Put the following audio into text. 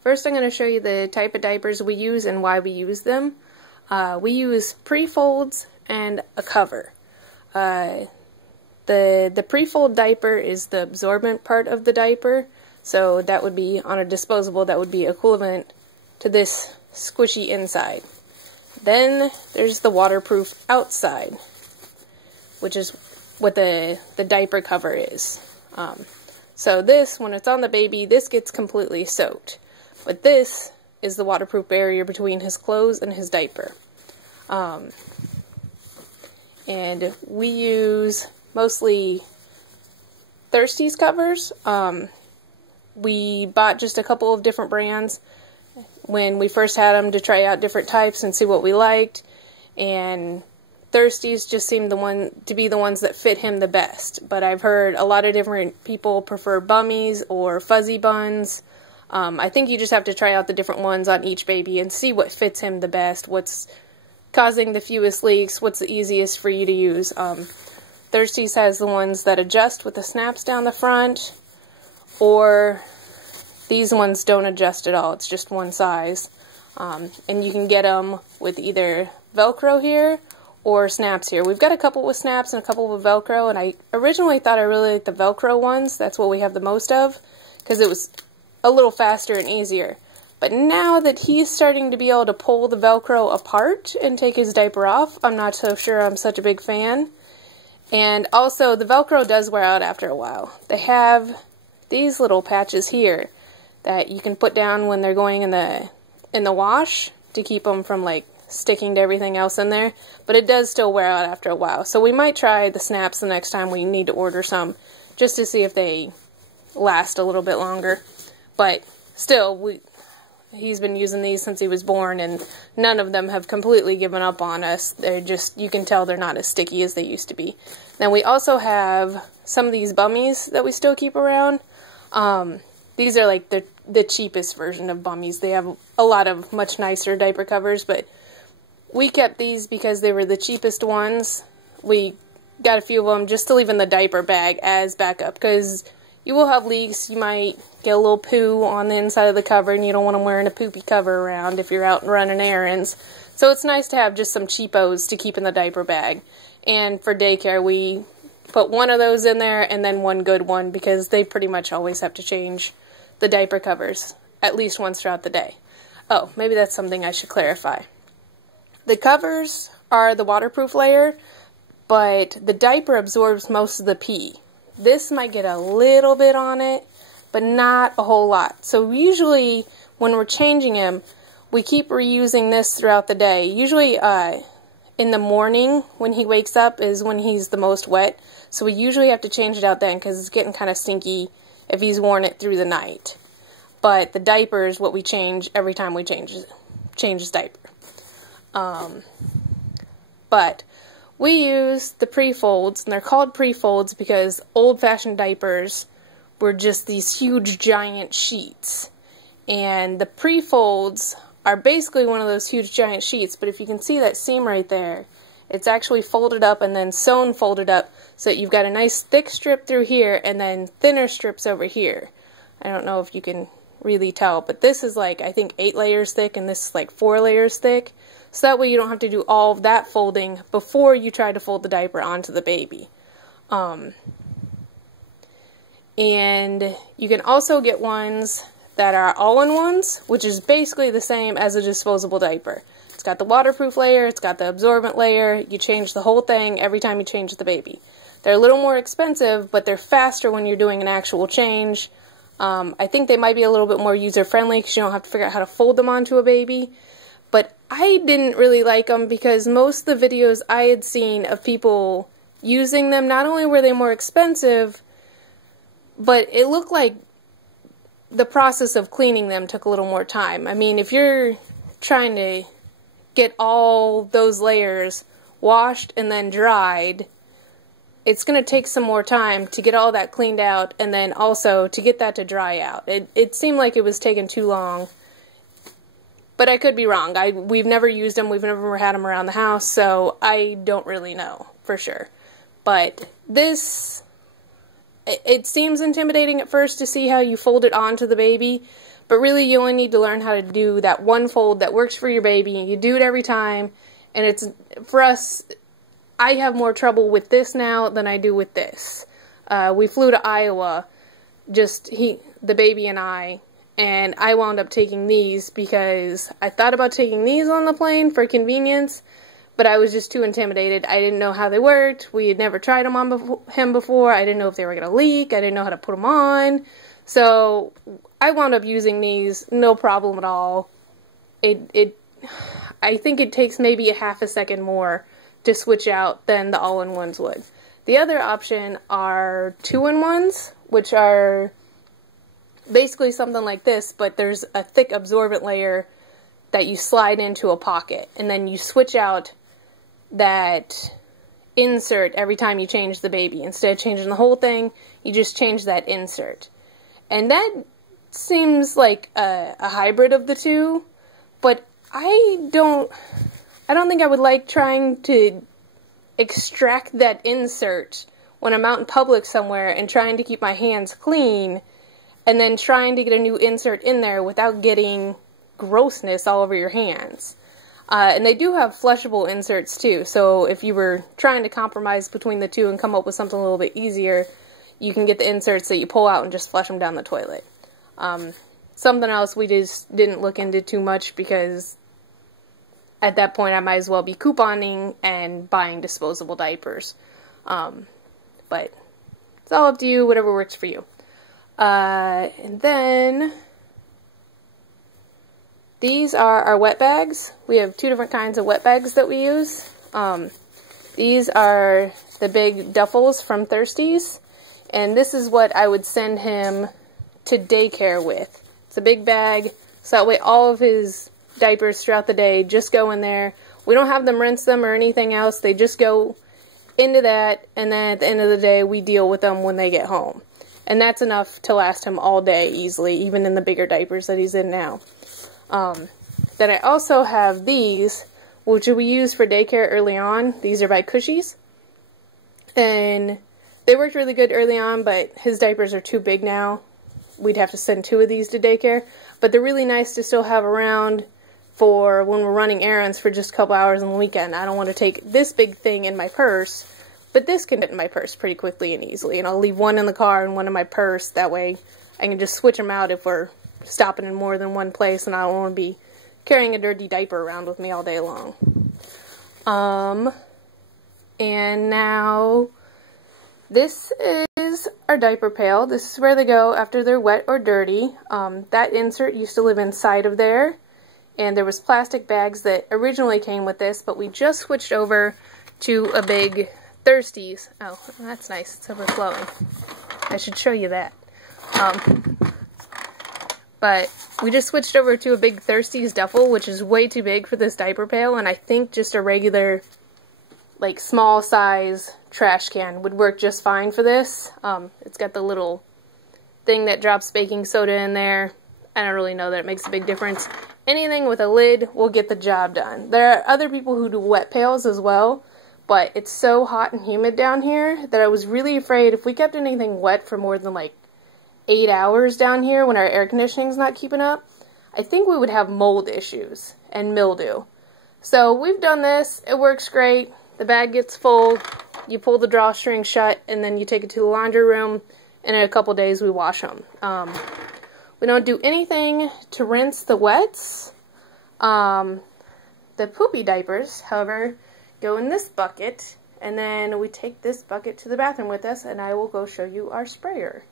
First I'm going to show you the type of diapers we use and why we use them. We use pre-folds and a cover. The pre-fold diaper is the absorbent part of the diaper, so that would be on a disposable, that would be equivalent to this squishy inside. Then there's the waterproof outside, which is what the diaper cover is. So this, when it's on the baby, this gets completely soaked. But this is the waterproof barrier between his clothes and his diaper. And we use mostly Thirsty's covers. We bought just a couple of different brands when we first had them to try out different types and see what we liked. And Thirsty's just seemed to be the ones that fit him the best. But I've heard a lot of different people prefer bummies or fuzzy buns. I think you just have to try out the different ones on each baby and see what fits him the best, what's causing the fewest leaks, what's the easiest for you to use. Thirsty's has the ones that adjust with the snaps down the front, or these ones don't adjust at all, it's just one size. And you can get them with either Velcro here or snaps here. We've got a couple with snaps and a couple with Velcro, and I originally thought I really liked the Velcro ones. That's what we have the most of, because it was a little faster and easier. But now that he's starting to be able to pull the Velcro apart and take his diaper off, I'm not so sure I'm such a big fan. And also, the Velcro does wear out after a while. They have these little patches here that you can put down when they're going in the wash to keep them from like sticking to everything else in there, but it does still wear out after a while. So we might try the snaps the next time we need to order some, just to see if they last a little bit longer. But still, he's been using these since he was born, and none of them have completely given up on us. They're just, you can tell they're not as sticky as they used to be. Then we also have some of these bummies that we still keep around. These are like the cheapest version of bummies. They have a lot of much nicer diaper covers, but we kept these because they were the cheapest ones. We got a few of them just to leave in the diaper bag as backup, because you will have leaks. You might get a little poo on the inside of the cover, and you don't want them wearing a poopy cover around if you're out running errands. So it's nice to have just some cheapos to keep in the diaper bag. And for daycare, we put one of those in there and then one good one, because they pretty much always have to change the diaper covers at least once throughout the day. Oh, maybe that's something I should clarify. The covers are the waterproof layer, but the diaper absorbs most of the pee. This might get a little bit on it, but not a whole lot. So usually when we're changing him, we keep reusing this throughout the day. Usually in the morning when he wakes up is when he's the most wet. So we usually have to change it out then, because it's getting kind of stinky if he's worn it through the night. But the diaper is what we change every time we change his diaper. But we use the pre-folds, and they're called pre-folds because old-fashioned diapers were just these huge giant sheets. And the pre-folds are basically one of those huge giant sheets, but if you can see that seam right there, it's actually folded up and then sewn folded up, so that you've got a nice thick strip through here and then thinner strips over here. I don't know if you can really tell, but this is like, I think 8 layers thick, and this is like 4 layers thick. So that way you don't have to do all of that folding before you try to fold the diaper onto the baby. And you can also get ones that are all-in-ones, which is basically the same as a disposable diaper. It's got the waterproof layer, it's got the absorbent layer, you change the whole thing every time you change the baby. They're a little more expensive, but they're faster when you're doing an actual change. I think they might be a little bit more user-friendly, because you don't have to figure out how to fold them onto a baby. But I didn't really like them, because most of the videos I had seen of people using them, not only were they more expensive, but it looked like the process of cleaning them took a little more time. I mean, if you're trying to get all those layers washed and then dried, it's going to take some more time to get all that cleaned out, and then also to get that to dry out. It seemed like it was taking too long. But I could be wrong. We've never used them. We've never had them around the house, so I don't really know for sure. But this it seems intimidating at first to see how you fold it onto the baby, but really you only need to learn how to do that one fold that works for your baby. You do it every time, and it's, for us, I have more trouble with this now than I do with this. We flew to Iowa, the baby and I wound up taking these because I thought about taking these on the plane for convenience, but I was just too intimidated. I didn't know how they worked. We had never tried them on him before. I didn't know if they were going to leak. I didn't know how to put them on. So I wound up using these, no problem at all. I think it takes maybe a half a second more to switch out than the all-in-ones would. The other option are 2-in-1s, which are basically something like this, but there's a thick absorbent layer that you slide into a pocket, and then you switch out that insert every time you change the baby. Instead of changing the whole thing, you just change that insert. And that seems like a hybrid of the two, but I don't think I would like trying to extract that insert when I'm out in public somewhere and trying to keep my hands clean, and then trying to get a new insert in there without getting grossness all over your hands. And they do have flushable inserts too, so if you were trying to compromise between the two and come up with something a little bit easier, you can get the inserts that you pull out and just flush them down the toilet. Something else we just didn't look into too much because at that point I might as well be couponing and buying disposable diapers. But it's all up to you, whatever works for you. And then these are our wet bags. We have 2 different kinds of wet bags that we use. These are the big duffels from Thirsties, and this is what I would send him to daycare with. It's a big bag, so that way all of his diapers throughout the day just go in there. We don't have them rinse them or anything else. They just go into that, and then at the end of the day we deal with them when they get home. And that's enough to last him all day easily, even in the bigger diapers that he's in now. Then I also have these, which we use for daycare early on. These are by Cushies. And they worked really good early on, but his diapers are too big now. We'd have to send 2 of these to daycare. But they're really nice to still have around for when we're running errands for just a couple hours on the weekend. I don't want to take this big thing in my purse, but this can fit in my purse pretty quickly and easily. And I'll leave one in the car and one in my purse. That way I can just switch them out if we're stopping in more than one place and I don't want to be carrying a dirty diaper around with me all day long. And now this is our diaper pail. This is where they go after they're wet or dirty. That insert used to live inside of there, and there was plastic bags that originally came with this, but we just switched over to a big Thirsties. Oh, that's nice. It's overflowing. I should show you that. But we just switched over to a big Thirsties duffel, which is way too big for this diaper pail, and I think just a regular, like, small size trash can would work just fine for this. It's got the little thing that drops baking soda in there. I don't really know that it makes a big difference. Anything with a lid will get the job done. There are other people who do wet pails as well, but it's so hot and humid down here that I was really afraid if we kept anything wet for more than like 8 hours down here when our air conditioning's not keeping up, I think we would have mold issues and mildew. So we've done this. It works great. The bag gets full. You pull the drawstring shut, and then you take it to the laundry room, and in a couple days we wash them. We don't do anything to rinse the wets. The poopy diapers, however, go in this bucket, and then we take this bucket to the bathroom with us, and I will go show you our sprayer.